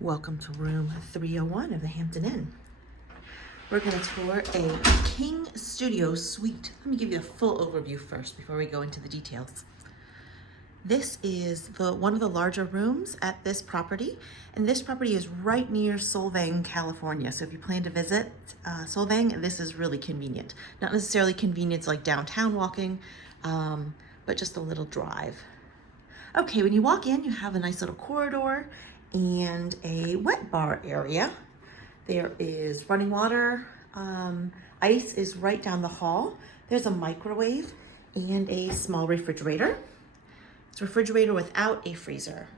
Welcome to room 301 of the Hampton Inn. We're going to tour a king studio suite. Let me give you a full overview first before we go into the details. This is one of the larger rooms at this property, and this property is right near Solvang, California. So if you plan to visit Solvang, this is really convenient. Not necessarily convenient like downtown walking, but just a little drive. Okay, when you walk in, you have a nice little corridor and a wet bar area. There is running water. Ice is right down the hall. There's a microwave and a small refrigerator. It's a refrigerator without a freezer.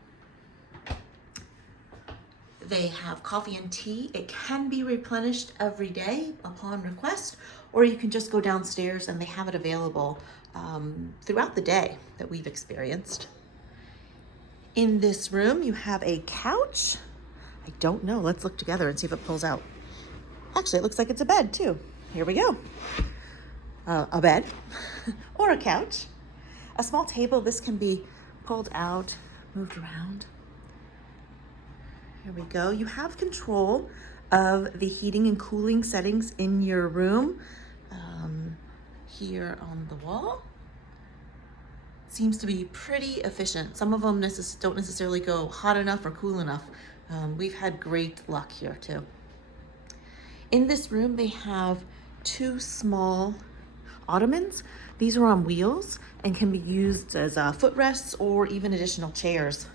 They have coffee and tea. It can be replenished every day upon request, or you can just go downstairs and they have it available throughout the day that we've experienced. In this room, you have a couch. I don't know, let's look together and see if it pulls out. Actually, it looks like it's a bed too. Here we go. A bed or a couch. A small table, this can be pulled out, moved around. Here we go. You have control of the heating and cooling settings in your room. Here on the wall. Seems to be pretty efficient. Some of them don't necessarily go hot enough or cool enough. We've had great luck here too. In this room, they have two small ottomans. These are on wheels and can be used as footrests or even additional chairs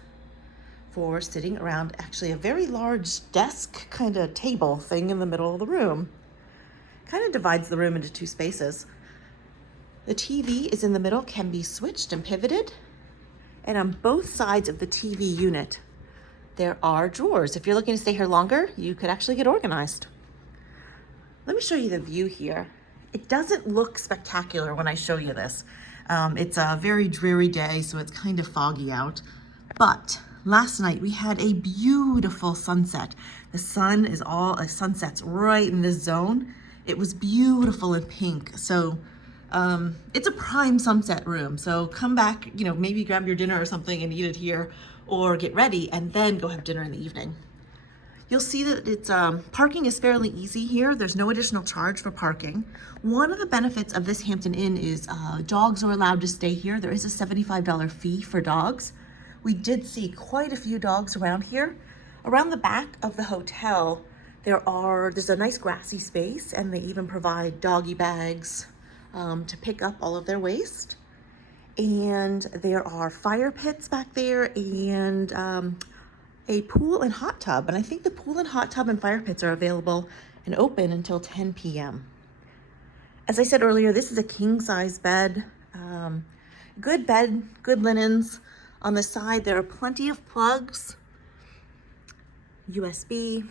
for sitting around actually a very large desk kind of table thing in the middle of the room. Kind of divides the room into two spaces. The TV is in the middle, can be switched and pivoted. And on both sides of the TV unit, there are drawers. If you're looking to stay here longer, you could actually get organized. Let me show you the view here. It doesn't look spectacular when I show you this. It's a very dreary day, so it's kind of foggy out. But last night we had a beautiful sunset. The sunsets right in this zone. It was beautiful and pink. So it's a prime sunset room. So come back, maybe grab your dinner or something and eat it here, or get ready and then go have dinner in the evening. You'll see that it's parking is fairly easy here. There's no additional charge for parking. One of the benefits of this Hampton Inn is dogs are allowed to stay here. There is a $75 fee for dogs. We did see quite a few dogs around here. Around the back of the hotel, there's a nice grassy space, and they even provide doggy bags to pick up all of their waste. And there are fire pits back there and a pool and hot tub. And I think the pool and hot tub and fire pits are available and open until 10 p.m. As I said earlier, this is a king size bed. Good bed, good linens. On the side, there are plenty of plugs, USB,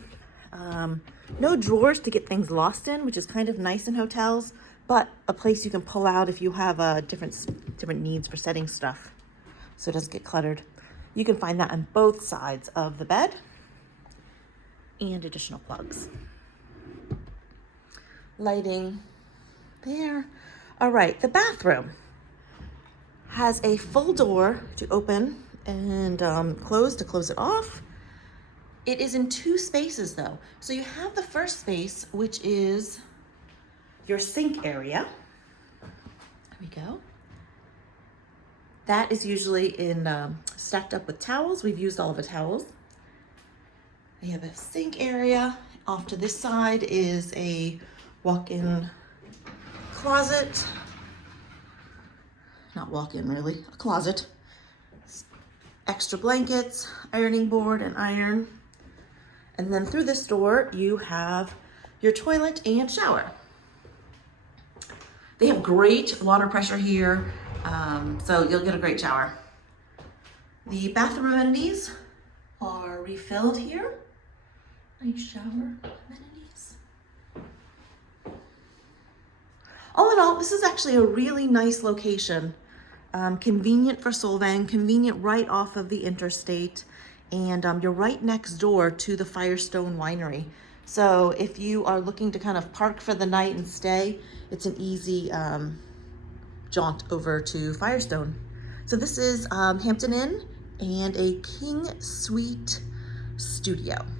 no drawers to get things lost in, which is kind of nice in hotels, but a place you can pull out if you have different needs for setting stuff, so it doesn't get cluttered. You can find that on both sides of the bed and additional plugs. Lighting there. All right, the bathroom has a full door to open and close to close it off. It is in two spaces though. So you have the first space, which is your sink area. There we go. That is usually stacked up with towels. We've used all of the towels. They have a sink area. Off to this side is a walk-in closet. Not walk-in really, a closet. Extra blankets, ironing board and iron. And then through this door, you have your toilet and shower. They have great water pressure here, so you'll get a great shower. The bathroom amenities are refilled here. Nice shower amenities. All in all, this is actually a really nice location. Convenient for Solvang, convenient right off of the interstate, and you're right next door to the Firestone Winery. So if you are looking to kind of park for the night and stay, it's an easy jaunt over to Firestone. So this is Hampton Inn and a king suite studio.